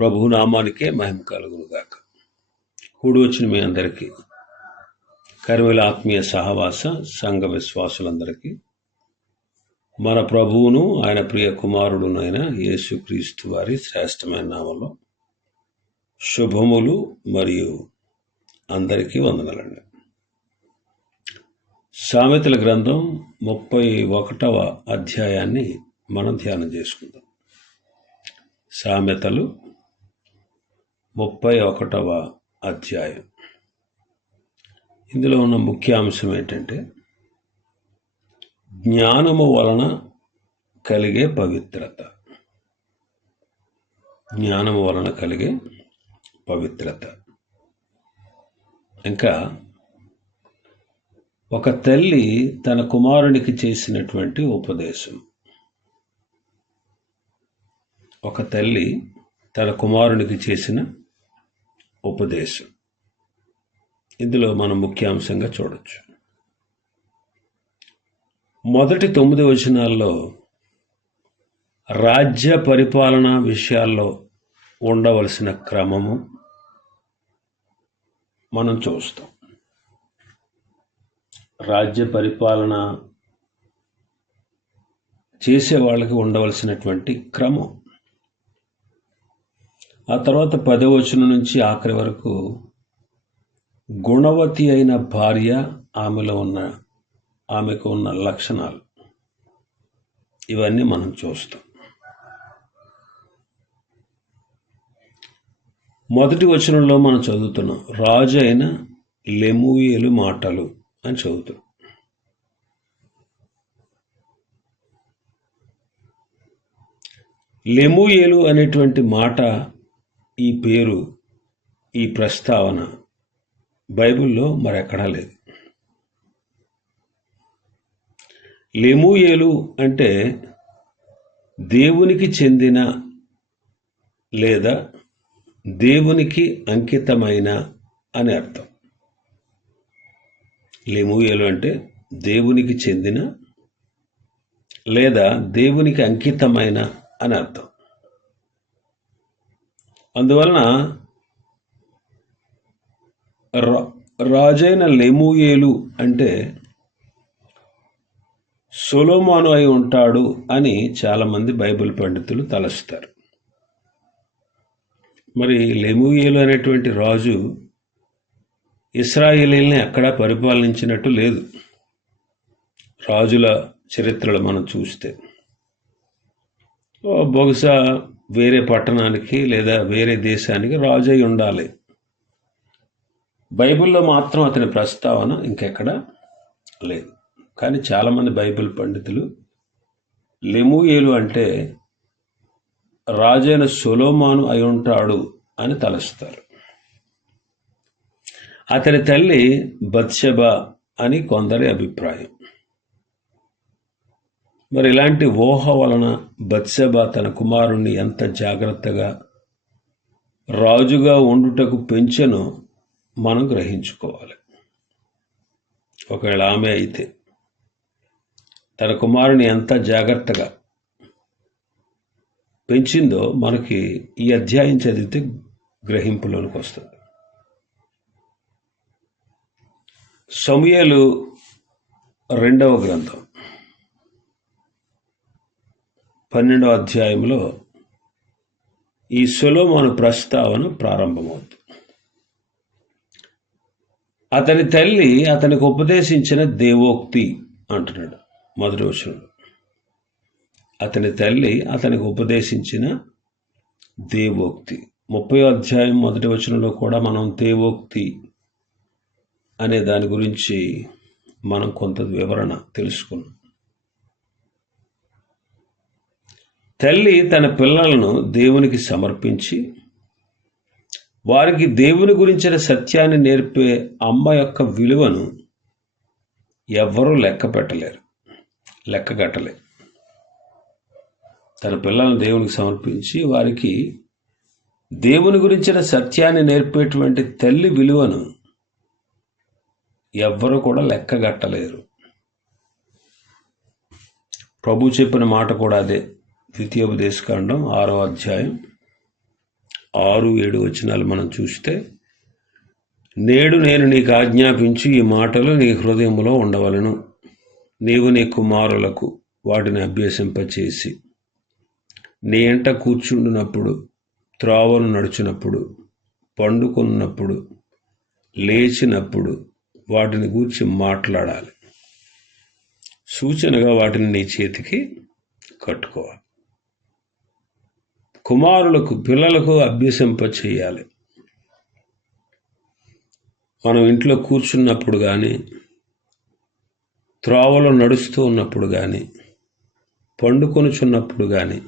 ప్రభు నామానికే మహిమ కలుగునుగాక. కూడి వచ్చిన మీ అందరికీ, కర్మల ఆత్మీయ సహవాస సంఘ విశ్వాసులందరికీ మన ప్రభువును ఆయన ప్రియ కుమారుడునైన యేసుక్రీస్తు వారి శ్రేష్టమైన నామంలో శుభములు మరియు అందరికీ వందనాలండి. సామెతల గ్రంథం 31వ అధ్యాయాన్ని మనం ధ్యానం చేసుకుందాం. సామెతలు 31వ అధ్యాయం. ఇందులో ఉన్న ముఖ్య అంశం ఏంటంటే జ్ఞానము వలన కలిగే పవిత్రత. జ్ఞానము వలన కలిగే పవిత్రత. ఇంకా ఒక తల్లి తన కుమారునికి చేసినటువంటి ఉపదేశం. ఒక తల్లి తన కుమారునికి చేసిన ఉపదేశం ఇందులో మనం ముఖ్యాంశంగా చూడొచ్చు. మొదటి 9 వచనాల్లో రాజ్య పరిపాలన విషయాల్లో ఉండవలసిన క్రమము మనం చూస్తాం. రాజ్య పరిపాలన చేసే వాళ్ళకి ఉండవలసినటువంటి క్రమం. ఆ తర్వాత 10వ వచనం నుంచి ఆఖరి వరకు గుణవతి అయిన భార్య, ఆమెకు ఉన్న లక్షణాలు, ఇవన్నీ మనం చూస్తాం. మొదటి వచనంలో మనం చదువుతున్నాం, రాజు అయిన లెమూయేలు మాటలు అని చదువుతున్నాం. లెమూయేలు అనేటువంటి మాట, ఈ పేరు, ఈ ప్రస్తావన బైబిల్లో మరెక్కడా లేదు. లెమూయేలు అంటే దేవునికి చెందిన లేదా దేవునికి అంకితమైన అని అర్థం. లెమూయేలు అంటే దేవునికి చెందిన లేదా దేవునికి అంకితమైన అని అర్థం. అందువలన రాజైన లెమూయేలు అంటే సొలొమోను అయి ఉంటాడు అని చాలామంది బైబిల్ పండితులు తలస్తారు. మరి లెమూయేలు అనేటువంటి రాజు ఇశ్రాయేలీల్ని ఎక్కడా పరిపాలించినట్టు లేదు. రాజుల చరిత్రలు మనం చూస్తే బహుశా వేరే పట్టణానికి లేదా వేరే దేశానికి రాజు అయి ఉండాలి. బైబిల్లో మాత్రం అతని ప్రస్తావన ఇంకెక్కడా లేదు. కానీ చాలామంది బైబిల్ పండితులు లెమూయేలు అంటే రాజైన సొలొమోను అయి ఉంటాడు అని తలస్తారు. అతని తల్లి బత్షెబా అని కొందరి అభిప్రాయం. మరి ఇలాంటి ఊహ వలన బత్షెబా తన కుమారుణ్ణి ఎంత జాగ్రత్తగా రాజుగా ఉండుటకు పెంచెనో మనం గ్రహించుకోవాలి. ఒకవేళ ఆమె అయితే తన కుమారుని ఎంత జాగ్రత్తగా పెంచిందో మనకి ఈ అధ్యాయం చదివితే గ్రహింపులోనికి వస్తుంది. సమూయేలు 2వ గ్రంథం 12వ అధ్యాయంలో ఈ సొలొమోను ప్రస్తావన ప్రారంభమవుతుంది. అతని తల్లి అతనికి ఉపదేశించిన దేవోక్తి అంటున్నాడు మొదటి వచనంలో. అతని తల్లి అతనికి ఉపదేశించిన దేవోక్తి. 30వ అధ్యాయం మొదటి వచనంలో కూడా మనం దేవోక్తి అనే దాని గురించి మనం కొంత వివరణ తెలుసుకున్నాం. తల్లి తన పిల్లలను దేవునికి సమర్పించి వారికి దేవుని గురించిన సత్యాన్ని నేర్పే అమ్మ యొక్క విలువను ఎవ్వరూ లెక్కగట్టలేరు. తన పిల్లలను దేవునికి సమర్పించి వారికి దేవుని గురించిన సత్యాన్ని నేర్పేటువంటి తల్లి విలువను ఎవ్వరూ కూడా లెక్కగట్టలేరు. ప్రభు చెప్పిన మాట కూడా అదే. ద్వితీయోపదేశకాండం 6వ అధ్యాయం 6-7 వచనాలు మనం చూస్తే, నేడు నేను నీకు ఆజ్ఞాపించి ఈ మాటలు నీ హృదయములో ఉండవలెను. నీవు నీ కుమారులకు వాటిని అభ్యసింపచేసి, నీ ఎంట కూర్చుండినప్పుడు, త్రోవను నడుచునప్పుడు, పండుకున్నప్పుడు, లేచినప్పుడు వాటిని గూర్చి మాట్లాడాలి. సూచనగా వాటిని నీ చేతికి కట్టుకోవాలి. కుమారులకు, పిల్లలకు అభ్యసింప చేయాలి. మనం ఇంట్లో కూర్చున్నప్పుడు కానీ, త్రోవలో నడుస్తూ ఉన్నప్పుడు కానీ, పండుకొనుచున్నప్పుడు కానీ,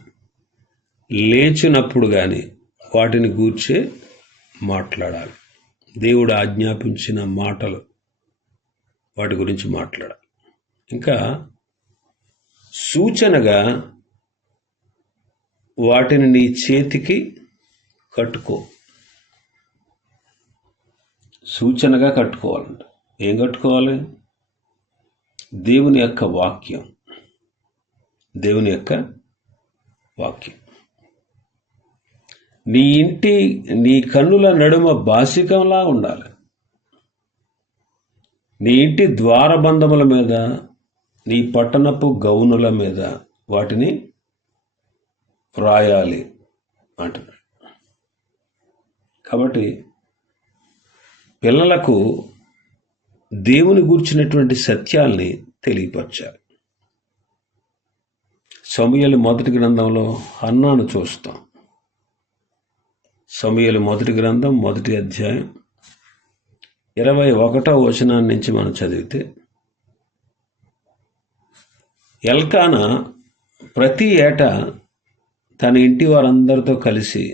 లేచినప్పుడు కానీ వాటిని గూర్చే మాట్లాడాలి. దేవుడు ఆజ్ఞాపించిన మాటలు, వాటి గురించి మాట్లాడాలి. ఇంకా సూచనగా వాటిని నీ చేతికి కట్టుకో. సూచనగా కట్టుకోవాలంట. ఏం కట్టుకోవాలి? దేవుని యొక్క వాక్యం. దేవుని యొక్క వాక్యం నీ కన్నుల నడుమ బాసికంలా ఉండాలి. నీ ఇంటి ద్వారబంధముల మీద, నీ పట్టణపు గౌనుల మీద వాటిని వ్రాయాలి అంటున్నాడు. కాబట్టి పిల్లలకు దేవుని గూర్చినటువంటి సత్యాల్ని తెలియపరచాలి. సమూయేలు మొదటి గ్రంథంలో హన్నాను చూస్తాం. సమూయేలు మొదటి గ్రంథం 1వ అధ్యాయం 21వ వచనాన్ని నుంచి మనం చదివితే, ఎల్కానా ప్రతి ఏటా తన ఇంటి వారందరితో కలిసి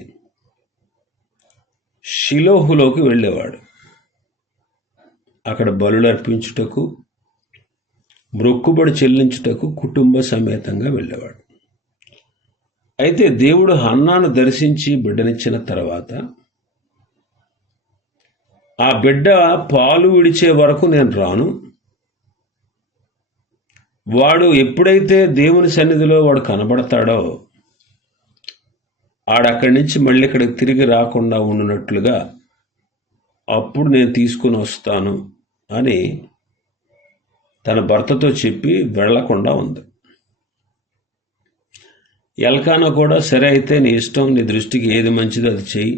షిలోహులోకి వెళ్ళేవాడు. అక్కడ బలులర్పించుటకు, మ్రొక్కుబడి చెల్లించుటకు కుటుంబ సమేతంగా వెళ్ళేవాడు. అయితే దేవుడు హన్నాను దర్శించి బిడ్డనిచ్చిన తర్వాత, ఆ బిడ్డ పాలు విడిచే వరకు నేను రాను, వాడు ఎప్పుడైతే దేవుని సన్నిధిలో వాడు కనబడతాడో ఆడక్కడి నుంచి మళ్ళీ ఇక్కడికి తిరిగి రాకుండా ఉండినట్లుగా అప్పుడు నేను తీసుకుని వస్తాను అని తన భర్తతో చెప్పి వెళ్లకుండా ఉంది. ఎల్కానా కూడా, సరే అయితే నీ ఇష్టం, నీ దృష్టికి ఏది మంచిదో అది చెయ్యి,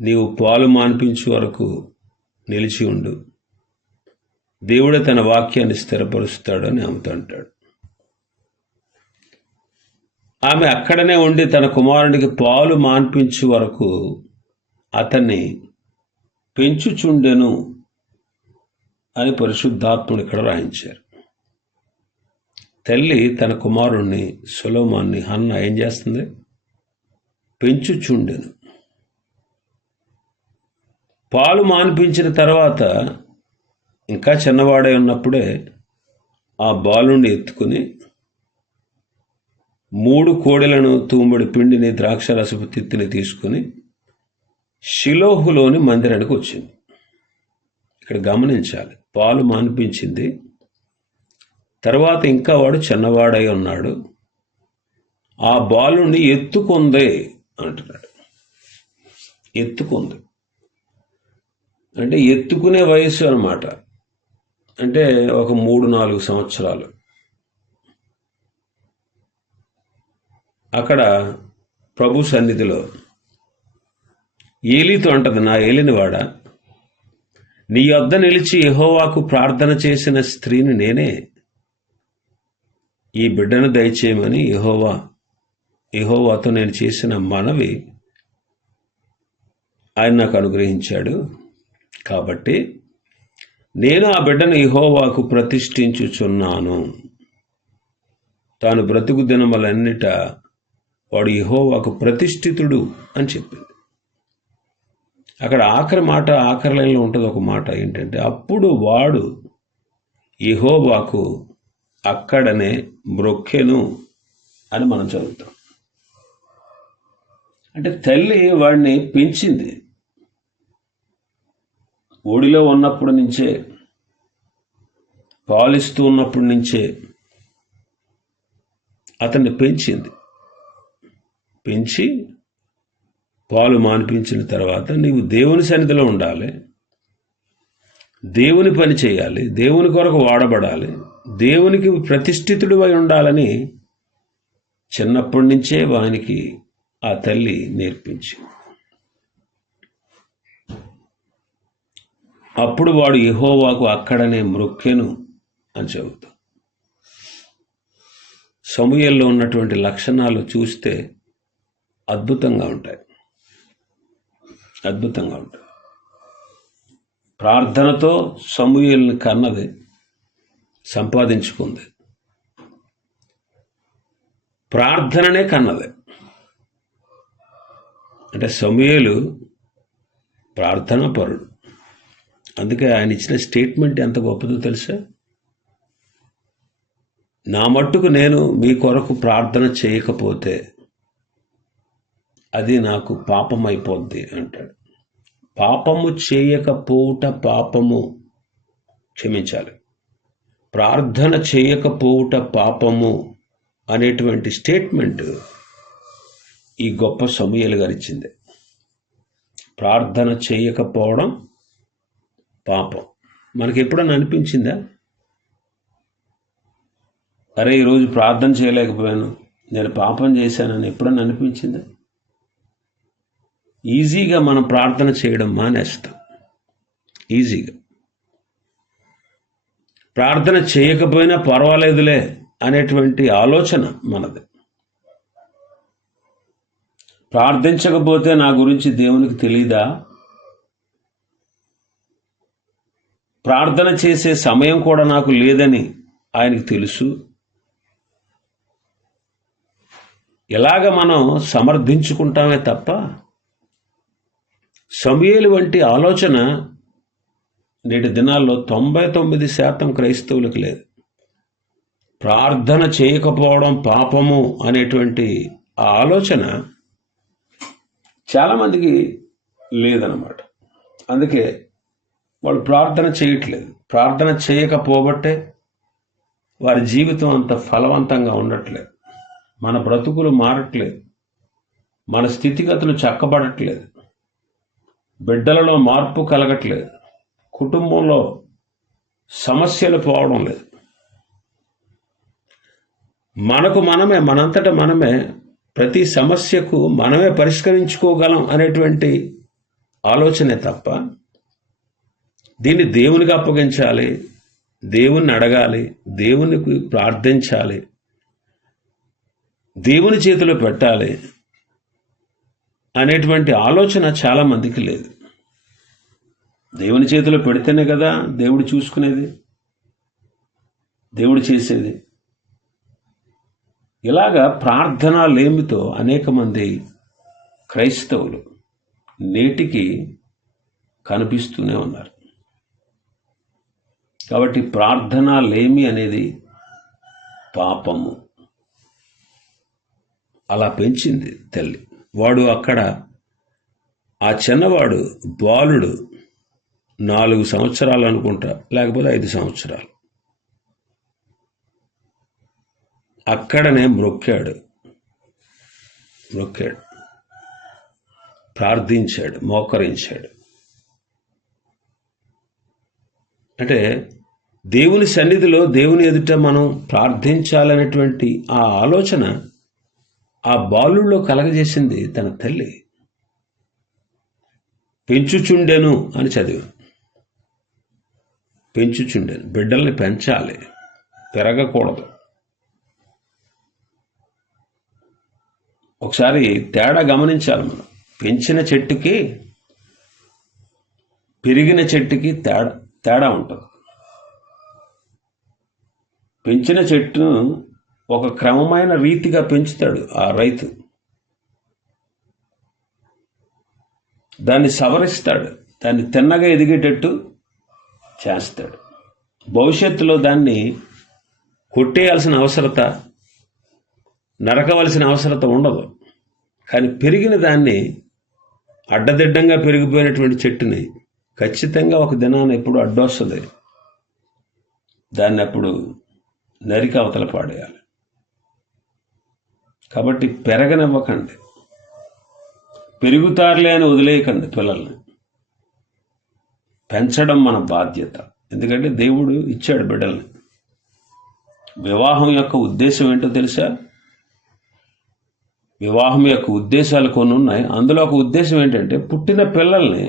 నీవు పాలు మాన్పించే వరకు నిలిచి ఉండు, దేవుడే తన వాక్యాన్ని స్థిరపరుస్తాడని ఆమెతో అంటాడు. ఆమె అక్కడనే ఉండి తన కుమారుడికి పాలు మాన్పించే వరకు అతన్ని పెంచుచుండెను అని పరిశుద్ధాత్ముడు ఇక్కడ రాయించారు. తల్లి తన కుమారుణ్ణి సొలొమోన్ని, హన్నా ఏం చేస్తుంది? పెంచుచుండెను. పాలు మాన్పించిన తర్వాత ఇంకా చిన్నవాడై ఉన్నప్పుడే ఆ బాలుని ఎత్తుకుని 3 కోడెలను, తూంబడి పిండిని, ద్రాక్షరసపు తిత్తిని తీసుకుని షిలోహులోని మందిరానికి వచ్చింది. ఇక్కడ గమనించాలి, పాలు మాన్పించింది, తర్వాత ఇంకా వాడు చిన్నవాడై ఉన్నాడు, ఆ బాలుని ఎత్తుకుంది అంటున్నాడు. ఎత్తుకుంది అంటే ఎత్తుకునే వయస్సు అన్నమాట. అంటే ఒక 3-4 సంవత్సరాలు. అక్కడ ప్రభు సన్నిధిలో ఏలీతో అంటది, నా ఏలినవాడా, నీ యొద్ద నిలిచి యెహోవాకు ప్రార్థన చేసిన స్త్రీని నేనే. ఈ బిడ్డను దయచేయమని యెహోవాతో నేను చేసిన మనవి ఆయన నాకు అనుగ్రహించాడు. కాబట్టి నేను ఆ బిడ్డను యెహోవాకు ప్రతిష్ఠించుచున్నాను. తాను బ్రతుకు దినములన్నిట వాడు యెహోవాకు ప్రతిష్ఠితుడు అని చెప్పింది. అక్కడ ఆఖరి లైన్లో ఉంటుంది ఒక మాట ఏంటంటే, అప్పుడు వాడు యెహోవాకు అక్కడనే మ్రొక్కెను అని మనం చదువుతాం. అంటే తల్లి వాడిని పెంచింది. ఒడిలో ఉన్నప్పటి నుంచే, పాలిస్తూ ఉన్నప్పటి నుంచే అతన్ని పెంచింది. పెంచి పాలు మాన్పించిన తర్వాత నీవు దేవుని సన్నిధిలో ఉండాలి, దేవుని పని చేయాలి, దేవుని కొరకు వాడబడాలి, దేవునికి ప్రతిష్ఠితుడు అయి ఉండాలని చిన్నప్పటి నుంచే వానికి ఆ తల్లి నేర్పించింది. అప్పుడు వాడు యెహోవాకు అక్కడనే మ్రొక్కెను అని చెబుతాం. సమూయేలులో ఉన్నటువంటి లక్షణాలు చూస్తే అద్భుతంగా ఉంటాయి. ప్రార్థనతో సమూయేలుని కన్నది, సంపాదించుకుంది. ప్రార్థననే కన్నది. అంటే సమూయేలు ప్రార్థనా పరుడు. అందుకే ఆయన ఇచ్చిన స్టేట్మెంట్ ఎంత గొప్పదో తెలుసా? నా మట్టుకు నేను మీ కొరకు ప్రార్థన చేయకపోతే అది నాకు పాపం అయిపోద్ది అంటాడు. పాపము చేయకపోవుట పాపము, క్షమించాలి, ప్రార్థన చేయకపోవుట పాపము అనేటువంటి స్టేట్మెంట్ ఈ గొప్ప సమూయేలు గారు ఇచ్చింది. ప్రార్థన చేయకపోవడం పాపం. మనకి ఎప్పుడన్నా అనిపించిందా, అరే ఈరోజు ప్రార్థన చేయలేకపోయాను, నేను పాపం చేశానని ఎప్పుడన్నా అనిపించిందా? ఈజీగా మనం ప్రార్థన చేయడం మానేస్తాం. ఈజీగా ప్రార్థన చేయకపోయినా పర్వాలేదులే అనేటువంటి ఆలోచన మనది. ప్రార్థించకపోతే నా గురించి దేవునికి తెలీదా? ప్రార్థన చేసే సమయం కూడా నాకు లేదని ఆయనకు తెలుసు. ఇలాగ మనం సమర్థించుకుంటామే తప్ప సమూయేలు వంటి ఆలోచన నేటి దినాల్లో 99% క్రైస్తవులకు లేదు. ప్రార్థన చేయకపోవడం పాపము అనేటువంటి ఆ ఆలోచన చాలామందికి లేదన్నమాట. అందుకే వాళ్ళు ప్రార్థన చేయట్లేదు. ప్రార్థన చేయకపోబట్టే వారి జీవితం అంత ఫలవంతంగా ఉండట్లేదు. మన బ్రతుకులు మారట్లేదు, మన స్థితిగతులు చక్కబడట్లేదు, బిడ్డలలో మార్పు కలగట్లేదు, కుటుంబంలో సమస్యలు పోవడం లేదు. మనంతట మనమే ప్రతి సమస్యకు మనమే పరిష్కరించుకోగలం అనేటువంటి ఆలోచనే తప్ప దీన్ని దేవునికి అప్పగించాలి, దేవుణ్ణి అడగాలి, దేవునికి ప్రార్థించాలి, దేవుని చేతిలో పెట్టాలి అనేటువంటి ఆలోచన చాలామందికి లేదు. దేవుని చేతిలో పెడితేనే కదా దేవుడు చూసుకునేది, దేవుడు చేసేది. ఇలాగా ప్రార్థనా లేమితో అనేక మంది క్రైస్తవులు నేటికి కనిపిస్తూనే ఉన్నారు. కాబట్టి ప్రార్థనా లేమి అనేది పాపము. అలా పెంచింది తల్లి. వాడు అక్కడ ఆ చిన్నవాడు బాలుడు 4 సంవత్సరాలు అనుకుంటా, లేకపోతే 5 సంవత్సరాలు, అక్కడనే మ్రొక్కాడు, ప్రార్థించాడు, మోకరించాడు. అంటే దేవుని సన్నిధిలో దేవుని ఎదుట మనం ప్రార్థించాలనేటువంటి ఆ ఆలోచన ఆ బాలుల్లో కలగజేసింది తన తల్లి. పెంచుచుండెను అని చదివాం. పెంచుచుండెను, బిడ్డల్ని పెంచాలి, పెరగకూడదు. ఒకసారి తేడా గమనించాలి మనం. పెంచిన చెట్టుకి పెరిగిన చెట్టుకి తేడా ఉంటుంది. పెంచిన చెట్టును ఒక క్రమమైన రీతిగా పెంచుతాడు ఆ రైతు, దాన్ని సవరిస్తాడు, దాన్ని తిన్నగా ఎదిగేటట్టు చేస్తాడు. భవిష్యత్తులో దాన్ని కొట్టేయాల్సిన అవసరత, నరకవలసిన అవసరత ఉండదు. కానీ పెరిగిన దాన్ని, అడ్డదిడ్డంగా పెరిగిపోయినటువంటి చెట్టుని ఖచ్చితంగా ఒక దినాన ఎప్పుడు అడ్డొస్తుంది, దాన్ని అప్పుడు నరికి అవతల పాడేయాలి. కాబట్టి పెరగనివ్వకండి. పెరుగుతారులే అని వదిలేయకండి పిల్లల్ని. పెంచడం మన బాధ్యత. ఎందుకంటే దేవుడు ఇచ్చాడు బిడ్డల్ని. వివాహం యొక్క ఉద్దేశం ఏంటో తెలుసా? వివాహం యొక్క ఉద్దేశాలు కొన్ని ఉన్నాయి. అందులో ఒక ఉద్దేశం ఏంటంటే పుట్టిన పిల్లల్ని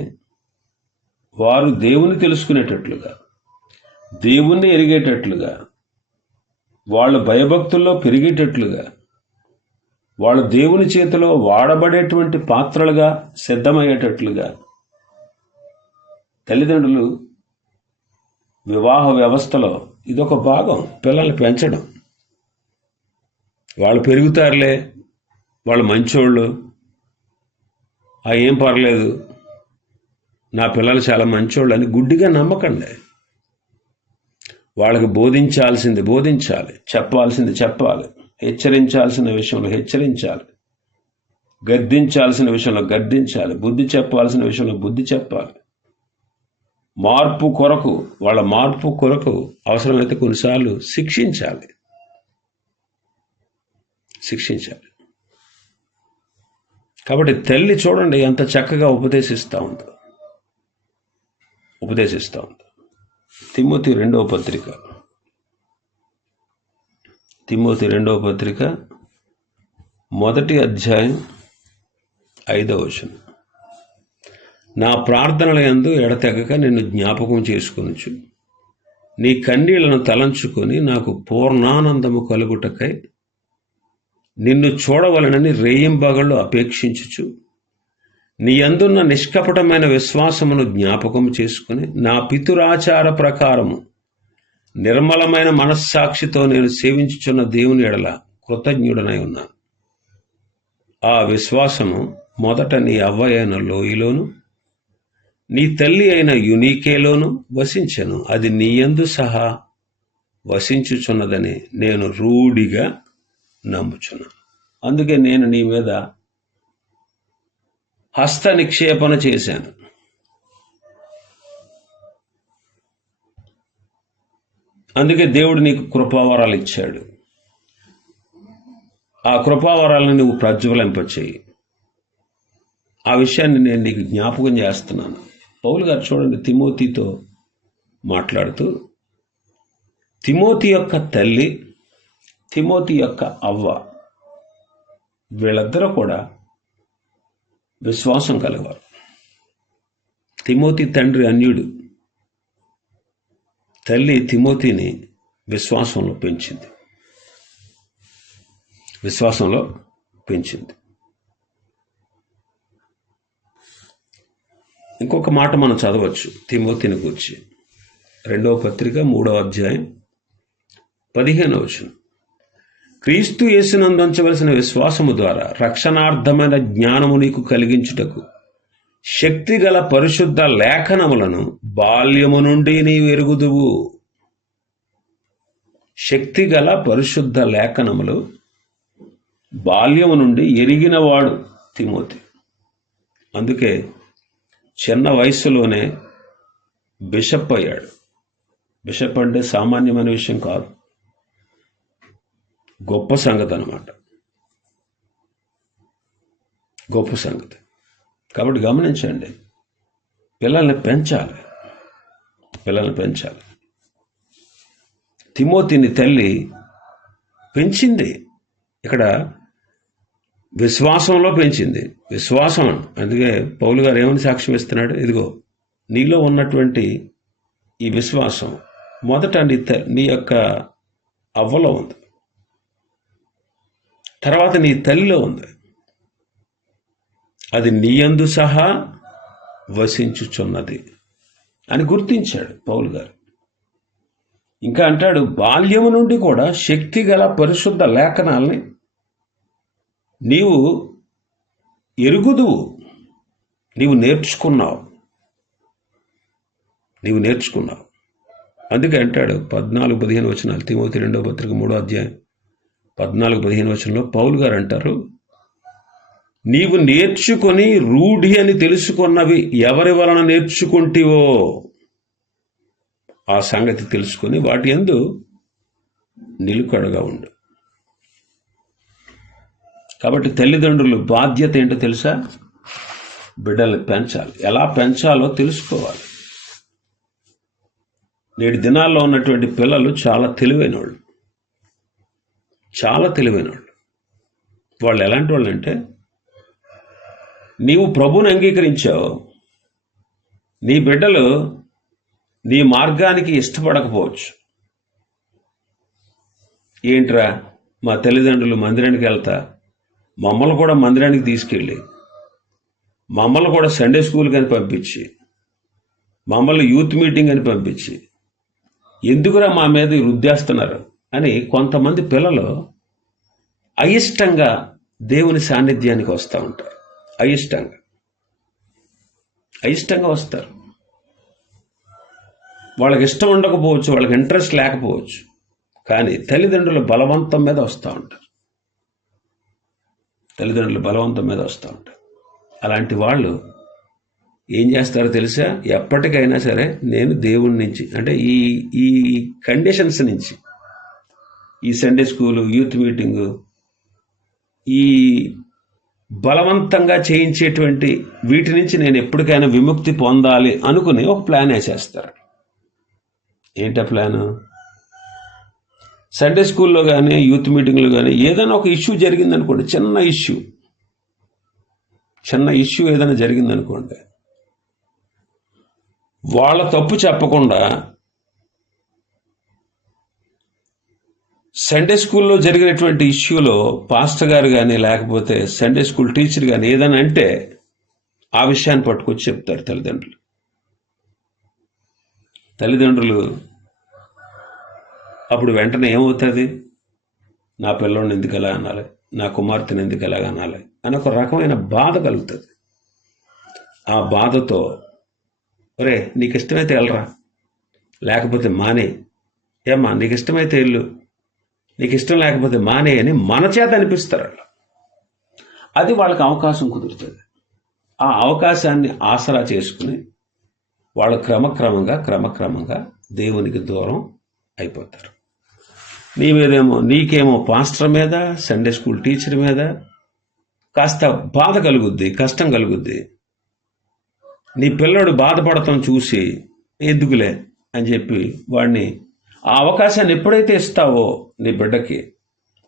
వారు దేవుని తెలుసుకునేటట్లుగా, దేవుణ్ణి ఎరిగేటట్లుగా, వాళ్ళు భయభక్తుల్లో పెరిగేటట్లుగా, వాళ్ళు దేవుని చేతిలో వాడబడేటువంటి పాత్రలుగా సిద్ధమయ్యేటట్లుగా తల్లిదండ్రులు వివాహ వ్యవస్థలో ఇదొక భాగం. పిల్లల్ని పెంచడం. వాళ్ళు పెరుగుతారులే, వాళ్ళు మంచోళ్ళు, ఏం పర్లేదు, నా పిల్లలు చాలా మంచోళ్ళు అని గుడ్డిగా నమ్మకండి. వాళ్ళకి బోధించాల్సింది బోధించాలి, చెప్పాల్సింది చెప్పాలి, హెచ్చరించాల్సిన విషయంలో హెచ్చరించాలి, గద్దించాల్సిన విషయంలో గద్దించాలి, బుద్ధి చెప్పాల్సిన విషయంలో బుద్ధి చెప్పాలి. మార్పు కొరకు, వాళ్ళ మార్పు కొరకు అవసరమైతే కొన్నిసార్లు శిక్షించాలి. కాబట్టి తల్లి చూడండి ఎంత చక్కగా ఉపదేశిస్తూ ఉంది. తిమోతి రెండవ పత్రిక 1వ అధ్యాయం 5వ వచనం. నా ప్రార్థనల యందు ఎడతెగక నిన్ను జ్ఞాపకం చేసుకొనుచు నీ కన్నీళ్లను తలంచుకొని నాకు పూర్ణానందము కలుగుటకై నిన్ను చూడవలనని రేయింబగళ్ళు అపేక్షించుచు నీ యందున్న నిష్కపటమైన విశ్వాసమును జ్ఞాపకం చేసుకుని నా పితురాచార ప్రకారము నిర్మలమైన మనస్సాక్షితో నేను సేవించుచున్న దేవుని ఎడల కృతజ్ఞుడనై ఉన్నాను. ఆ విశ్వాసము మొదట నీ అవ్వ అయిన లోయలోను నీ తల్లి అయిన యునీకేలోను వసించెను. అది నీ యందు సహా వసించుచున్నదని నేను రూఢిగా నమ్ముచున్నాను. అందుకే నేను నీ మీద హస్త నిక్షేపణ చేశాను. అందుకే దేవుడు నీకు కృపావరాలు ఇచ్చాడు. ఆ కృపావరాలను నువ్వు ప్రజ్వలింపచేయి. ఆ విషయాన్ని నేను నీకు జ్ఞాపకం చేస్తున్నాను. పౌలు గారు చూడండి తిమోతితో మాట్లాడుతూ, తిమోతి యొక్క తల్లి, తిమోతి యొక్క అవ్వ, వీళ్ళిద్దరూ కూడా విశ్వాసం కలవారు. తిమోతి తండ్రి అన్యుడు, తల్లి తిమోతిని విశ్వాసంలో పెంచింది. ఇంకొక మాట మనం చదవచ్చు తిమోతిని గురించి. 2వ పత్రిక 3వ అధ్యాయం 15వ వచనం. క్రీస్తు యేసునందు ఉంచవలసిన విశ్వాసము ద్వారా రక్షణార్థమైన జ్ఞానము నీకు కలిగించుటకు శక్తిగల పరిశుద్ధ లేఖనములను బాల్యము నుండి నీవు ఎరుగుదువు. శక్తిగల పరిశుద్ధ లేఖనములు బాల్యము నుండి ఎరిగినవాడు తిమోతి. అందుకే చిన్న వయసులోనే బిషప్ అయ్యాడు. బిషప్ అంటే సామాన్యమైన విషయం కాదు, గొప్ప సంగతి అన్నమాట, గొప్ప సంగతి. కాబట్టి గమనించండి, పిల్లల్ని పెంచాలి. తిమోతిని తల్లి పెంచింది. ఇక్కడ విశ్వాసంలో పెంచింది. విశ్వాసం, అందుకే పౌలు గారు ఏమని సాక్ష్యం ఇస్తున్నాడు? ఇదిగో నీలో ఉన్నటువంటి ఈ విశ్వాసం మొదట నీ యొక్క అవ్వలో ఉంది, తర్వాత నీ తల్లిలో ఉంది. అది నీ యందు సహా వసించుచున్నది అని గుర్తించాడు పౌలు గారు. ఇంకా అంటాడు, బాల్యము నుండి కూడా శక్తి గల పరిశుద్ధ లేఖనాల్ని నీవు ఎరుగుదువు, నీవు నేర్చుకున్నావు. అందుకే అంటాడు 14-15 వచనాలు, తిమోతి 2వ పత్రిక 3వ అధ్యాయం 14-15 వచనంలో పౌలు గారు అంటారు, నీవు నేర్చుకొని రూఢి అని తెలుసుకున్నవి ఎవరి వలన నేర్చుకుంటివో ఆ సంగతి తెలుసుకొని వాటి యందు నిలుకడగా ఉండు. కాబట్టి తల్లిదండ్రులు బాధ్యత ఏంటో తెలుసా? బిడ్డల్ని పెంచాలి. ఎలా పెంచాలో తెలుసుకోవాలి. నేటి దినాల్లో ఉన్నటువంటి పిల్లలు చాలా తెలివైన వాళ్ళు. వాళ్ళు ఎలాంటి వాళ్ళు అంటే, నీవు ప్రభువుని అంగీకరించావు, నీ బిడ్డలు నీ మార్గానికి ఇష్టపడకపోవచ్చు. ఏంట్రా, మా తల్లిదండ్రులు మందిరానికి వెళ్తా, మమ్మల్ని కూడా మందిరానికి తీసుకెళ్ళి, మమ్మల్ని కూడా సండే స్కూల్కి అని పంపించి, మమ్మల్ని యూత్ మీటింగ్ అని పంపించి, ఎందుకురా మా మీద రుద్దేస్తున్నారు అని కొంతమంది పిల్లలు అయిష్టంగా దేవుని సాన్నిధ్యానికి వస్తూ ఉంటారు. అయిష్టంగా వస్తారు. వాళ్ళకి ఇష్టం ఉండకపోవచ్చు, వాళ్ళకి ఇంట్రెస్ట్ లేకపోవచ్చు, కానీ తల్లిదండ్రుల బలవంతం మీద వస్తూ ఉంటారు. అలాంటి వాళ్ళు ఏం చేస్తారో తెలుసా? ఎప్పటికైనా సరే నేను దేవుడి నుంచి, అంటే ఈ కండిషన్స్ నుంచి, ఈ సండే స్కూలు, యూత్ మీటింగు, ఈ బలవంతంగా చేయించేటువంటి వీటి నుంచి నేను ఎప్పటికైనా విముక్తి పొందాలి అనుకుని ఒక ప్లాన్ వేసేస్తారు. ఏంటా ప్లాను? సండే స్కూల్లో కానీ, యూత్ మీటింగ్లో కానీ ఏదైనా ఒక ఇష్యూ జరిగిందనుకోండి, చిన్న ఇష్యూ ఏదైనా జరిగిందనుకోండి, వాళ్ళ తప్పు చెప్పకుండా సండే స్కూల్లో జరిగినటువంటి ఇష్యూలో పాస్టర్ గారు కానీ, లేకపోతే సండే స్కూల్ టీచర్ కానీ ఏదైనా అంటే ఆ విషయాన్ని పట్టుకొచ్చి చెప్తారు తల్లిదండ్రులు. అప్పుడు వెంటనే ఏమవుతుంది? నా పిల్లోడిని ఎందుకు ఎలా అనాలి, నా కుమార్తెను ఎందుకు ఎలాగ అనాలి అని ఒక రకమైన బాధ కలుగుతుంది. ఆ బాధతో, ఒరే నీకు ఇష్టమైతే వెళ్ళరా, లేకపోతే మానే, ఏమ్మా నీకు ఇష్టమైతే వెళ్ళు, నీకు ఇష్టం లేకపోతే మానే అని మన చేత అనిపిస్తారు. అది వాళ్ళకి అవకాశం కుదురుతుంది. ఆ అవకాశాన్ని ఆసరా చేసుకుని వాళ్ళు క్రమక్రమంగా దేవునికి దూరం అయిపోతారు. నీకేమో పాస్టర్ మీద, సండే స్కూల్ టీచర్ మీద కాస్త బాధ కలుగుద్ది, కష్టం కలుగుద్ది. నీ పిల్లడు బాధపడటం చూసి ఎందుకులే అని చెప్పి వాడిని, ఆ అవకాశాన్ని ఎప్పుడైతే ఇస్తావో నీ బిడ్డకి,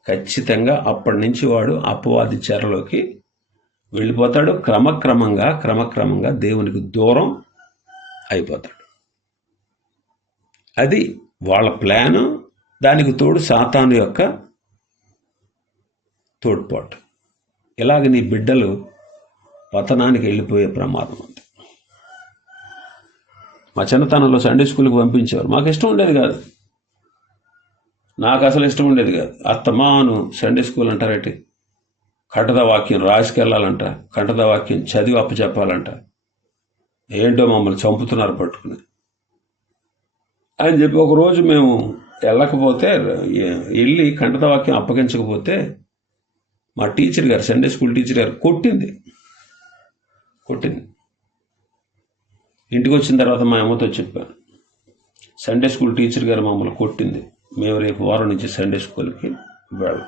ఖచ్చితంగా అప్పటి నుంచి వాడు అపవాది చెరలోకి వెళ్ళిపోతాడు. క్రమక్రమంగా దేవునికి దూరం అయిపోతాడు. అది వాళ్ళ ప్లాను. దానికి తోడు సాతాను యొక్క తోడ్పాటు. ఇలాగ నీ బిడ్డలు పతనానికి వెళ్ళిపోయే ప్రమాదం ఉంది. మా చిన్నతనంలో సండే స్కూల్కి పంపించేవారు. మాకు ఇష్టం ఉండేది కాదు, నాకు అసలు ఇష్టం ఉండేది కాదు. అత్తమాను సండే స్కూల్ అంటారేంటి, కంఠద వాక్యం రాసుకెళ్ళాలంట, కంఠద వాక్యం చదివి అప్పచెప్పాలంట, ఏంటో మమ్మల్ని చంపుతున్నారు పట్టుకుని అని చెప్పి ఒకరోజు మేము వెళ్ళకపోతే, వెళ్ళి కంఠద వాక్యం అప్పగించకపోతే మా టీచర్ గారు, సండే స్కూల్ టీచర్ గారు కొట్టింది. ఇంటికి వచ్చిన తర్వాత మా అమ్మతో చెప్పాను, సండే స్కూల్ టీచర్ గారు మమ్మల్ని కొట్టింది, మేము రేపు వారం నుంచి సండే స్కూల్కి వెళ్ళాం.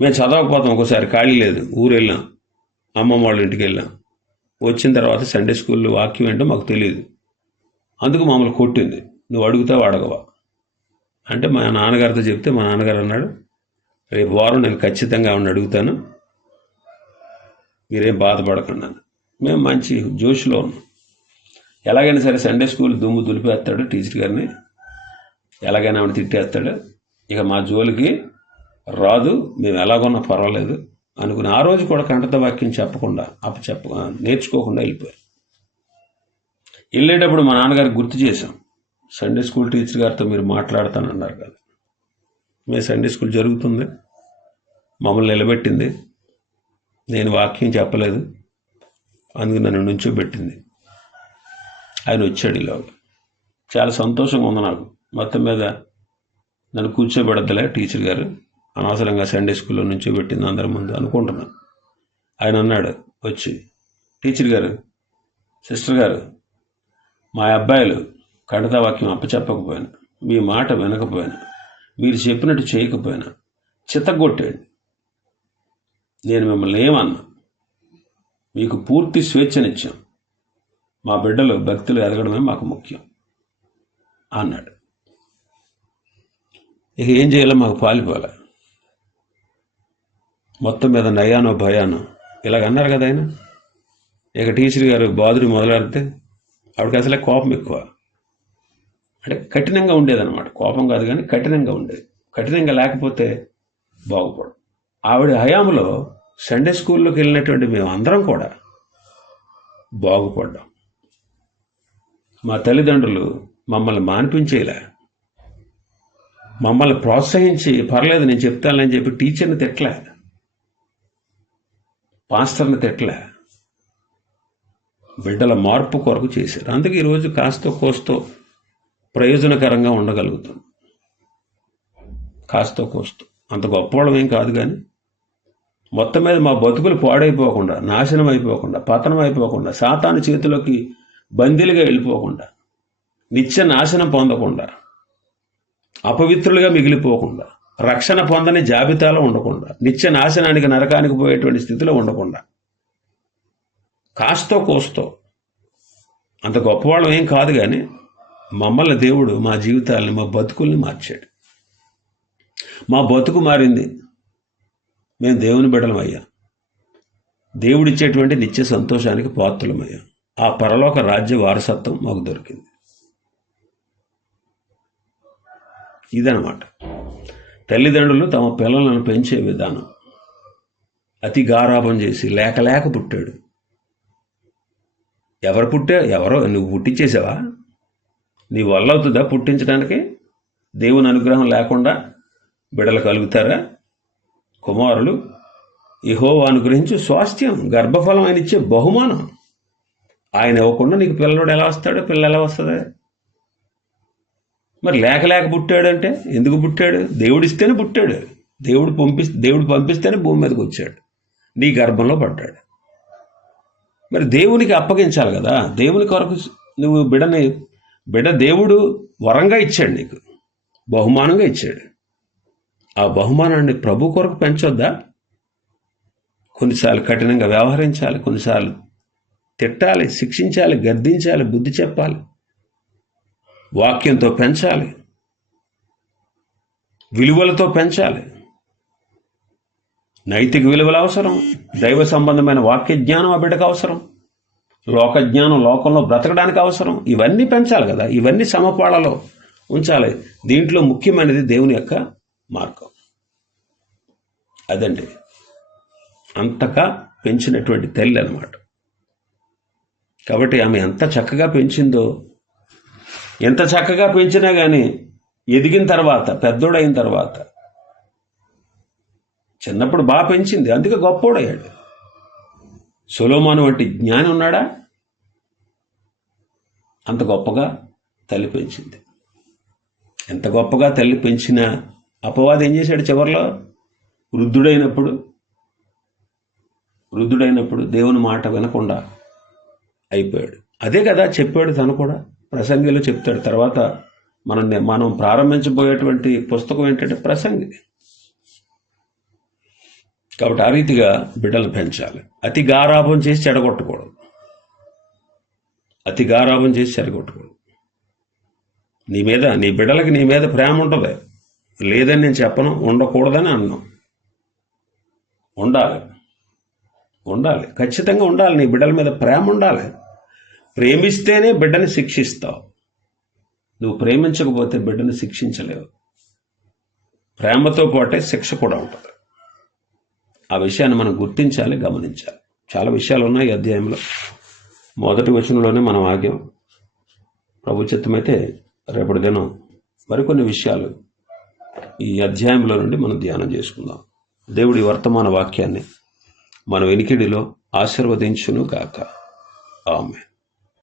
మేము చదవకపోతాం, ఒకసారి ఖాళీ లేదు, ఊరు వెళ్ళాం, అమ్మమ్మ వాళ్ళ ఇంటికి వెళ్ళాం. వచ్చిన తర్వాత సండే స్కూల్లో వాక్యం ఏంటో మాకు తెలియదు, అందుకు మమ్మల్ని కొట్టింది. నువ్వు అడుగుతావు అడగవా అంటే మా నాన్నగారితో చెప్తే మా నాన్నగారు అన్నాడు, రేపు వారం నేను ఖచ్చితంగా ఆవిడని అడుగుతాను, మీరేం బాధపడకుండా. మేము మంచి జోష్లో ఉన్నాం. ఎలాగైనా సరే సండే స్కూల్ దుమ్ము దులిపేస్తాడు టీచర్ గారిని, ఎలాగైనా ఆవిడ తిట్టేస్తాడు, ఇక మా జోలికి రాదు, మేము ఎలాగొన్నా పర్వాలేదు అనుకుని ఆ రోజు కూడా కంఠత వాక్యం నేర్చుకోకుండా వెళ్ళిపోయారు. వెళ్ళేటప్పుడు మా నాన్నగారికి గుర్తు చేశాం, సండే స్కూల్ టీచర్ గారితో మీరు మాట్లాడతానన్నారు కదా, మీ సండే స్కూల్ జరుగుతుంది, మమ్మల్ని నిలబెట్టింది, నేను వాక్యం చెప్పలేదు, అందుకు నన్ను నుంచోబెట్టింది. ఆయన వచ్చాడు ఇలాగా, చాలా సంతోషంగా ఉంది నాకు. మొత్తం మీద నన్ను కూర్చోబెడద్దలే టీచర్ గారు, అనవసరంగా సండే స్కూల్లో నుంచోబెట్టింది అందరి ముందు అనుకుంటున్నాను. ఆయన అన్నాడు వచ్చి, టీచర్ గారు, సిస్టర్ గారు, మా అబ్బాయిలు కంఠత వాక్యం అప్పచెప్పకపోయినా, మీ మాట వినకపోయినా, మీరు చెప్పినట్టు చేయకపోయినా చిత్తగొట్టేయండి, నేను మిమ్మల్ని ఏమన్నా, మీకు పూర్తి స్వేచ్ఛనిచ్చాం, మా బిడ్డలు భక్తులు ఎదగడమే మాకు ముఖ్యం అన్నాడు. ఇక ఏం చేయాలో మాకు పాలిపోలే. మొత్తం మీద నయానో భయానో ఇలాగన్నారు కదా ఆయన. ఇక టీచర్ గారు బాదుడి మొదలెడితే ఆవిడకి అసలే కోపం ఎక్కువ, అంటే కఠినంగా ఉండేదన్నమాట. కోపం కాదు కానీ కఠినంగా ఉండేది. కఠినంగా లేకపోతే బాగుపడు. ఆవిడ హయాంలో సండే స్కూల్లోకి వెళ్ళినటువంటి మేము అందరం కూడా బాగుపడ్డాం. మా తల్లిదండ్రులు మమ్మల్ని మానిపించేలా, మమ్మల్ని ప్రోత్సహించి పర్లేదు నేను చెప్తానని చెప్పి టీచర్ని తిట్టలే, పాస్టర్ని తిట్టలే, బిడ్డల మార్పు కొరకు చేశారు. అందుకే ఈరోజు కాస్తో కోస్తో ప్రయోజనకరంగా ఉండగలుగుతాం. కాస్తో కోస్తో అంత గొప్పవాళ్ళం ఏం కాదు, కానీ మొత్తం మీద మా బతుకులు పాడైపోకుండా, నాశనం అయిపోకుండా, పతనం అయిపోకుండా, సాతాను చేతిలోకి బందీలుగా వెళ్ళిపోకుండా, నిత్య నాశనం పొందకుండా, అపవిత్రులుగా మిగిలిపోకుండా, రక్షణ పొందని జాబితాలో ఉండకుండా, నిత్య నాశనానికి నరకానికి పోయేటువంటి స్థితిలో ఉండకుండా, కాస్తో కోస్తో అంత గొప్పవాళ్ళం ఏం కాదు, కానీ మమ్మల్ని దేవుడు మా జీవితాలని, మా బతుకుల్ని మార్చాడు. మా బతుకు మారింది. మేము దేవుని బిడ్డలమయ్యాం. దేవుడిచ్చేటువంటి నిత్య సంతోషానికి పాత్రులమయ్యాం. ఆ పరలోక రాజ్య వారసత్వం మాకు దొరికింది. ఇదనమాట తల్లిదండ్రులు తమ పిల్లలను పెంచే విధానం. అతి గారాబం చేసి లేక పుట్టాడు. ఎవరో నువ్వు పుట్టించేసావా? నీ వల్ల అవుతుందా పుట్టించడానికి? దేవుని అనుగ్రహం లేకుండా బిడ్డలు కలుగుతారా? కుమారులు యెహోవా అనుగ్రహించు స్వాస్థ్యం, గర్భఫలం ఆయన ఇచ్చే బహుమానం. ఆయన ఇవ్వకుండా నీకు పిల్లడు ఎలా వస్తాడు? పిల్ల ఎలా వస్తుంది? మరి లేక పుట్టాడంటే ఎందుకు పుట్టాడు? దేవుడిస్తేనే పుట్టాడు. దేవుడు పంపిస్తేనే భూమి మీదకి వచ్చాడు, నీ గర్భంలో పడ్డాడు. మరి దేవునికి అప్పగించాలి కదా. దేవుని కొరకు నువ్వు బిడ్డ దేవుడు వరంగా ఇచ్చాడు, నీకు బహుమానంగా ఇచ్చాడు. ఆ బహుమానాన్ని ప్రభు కొరకు పెంచొద్దా? కొన్నిసార్లు కఠినంగా వ్యవహరించాలి, కొన్నిసార్లు తిట్టాలి, శిక్షించాలి, గద్దించాలి, బుద్ధి చెప్పాలి, వాక్యంతో పెంచాలి, విలువలతో పెంచాలి. నైతిక విలువలు అవసరం, దైవ సంబంధమైన వాక్య జ్ఞానం ఆ బిడ్డకు అవసరం, లోక జ్ఞానం లోకంలో బ్రతకడానికి అవసరం. ఇవన్నీ పెంచాలి కదా, ఇవన్నీ సమపాళలో ఉంచాలి. దీంట్లో ముఖ్యమైనది దేవుని యొక్క మార్గం. అదండి అంతగా పెంచినటువంటి తల్లి అన్నమాట. కాబట్టి ఆమె ఎంత చక్కగా పెంచిందో, ఎంత చక్కగా పెంచినా కానీ ఎదిగిన తర్వాత, పెద్దోడైన తర్వాత, చిన్నప్పుడు బాగా పెంచింది, అందుకే గొప్పోడయ్యాడు. సొలొమోను వంటి జ్ఞాని ఉన్నాడా? అంత గొప్పగా తల్లి పెంచింది. ఎంత గొప్పగా తల్లి పెంచిన అపవాది ఏం చేశాడు? చివరిలో వృద్ధుడైనప్పుడు దేవుని మాట వినకుండా అయిపోయాడు. అదే కదా చెప్పాడు తను కూడా, ప్రసంగిలో చెప్తాడు. తర్వాత మనం ప్రారంభించబోయేటువంటి పుస్తకం ఏంటంటే ప్రసంగి. కాబట్టి ఆ రీతిగా బిడ్డలు పెంచాలి. అతి గారాబం చేసి చెడగొట్టకూడదు. నీ బిడ్డలకి నీ మీద ప్రేమ ఉంటుంది, లేదని నేను చెప్పను, ఉండకూడదని అన్నాను. ఉండాలి, ఖచ్చితంగా ఉండాలి. నీ బిడ్డల మీద ప్రేమ ఉండాలి. ప్రేమిస్తేనే బిడ్డని శిక్షిస్తావు. నువ్వు ప్రేమించకపోతే బిడ్డని శిక్షించలేవు. ప్రేమతో పాటే శిక్ష కూడా ఉంటుంది. ఆ విషయాన్ని మనం గుర్తించాలి, గమనించాలి. చాలా విషయాలు ఉన్నాయి ఈ అధ్యాయంలో. మొదటి వచనంలోనే మనం ఆగాం. ప్రభు చిత్తమైతే రేపటి దినం మరికొన్ని విషయాలు ఈ అధ్యాయంలో నుండి మనం ధ్యానం చేసుకుందాం. దేవుడి వర్తమాన వాక్యాన్ని మన వెనికిడిలో ఆశీర్వదించును గాక. ఆమేన్.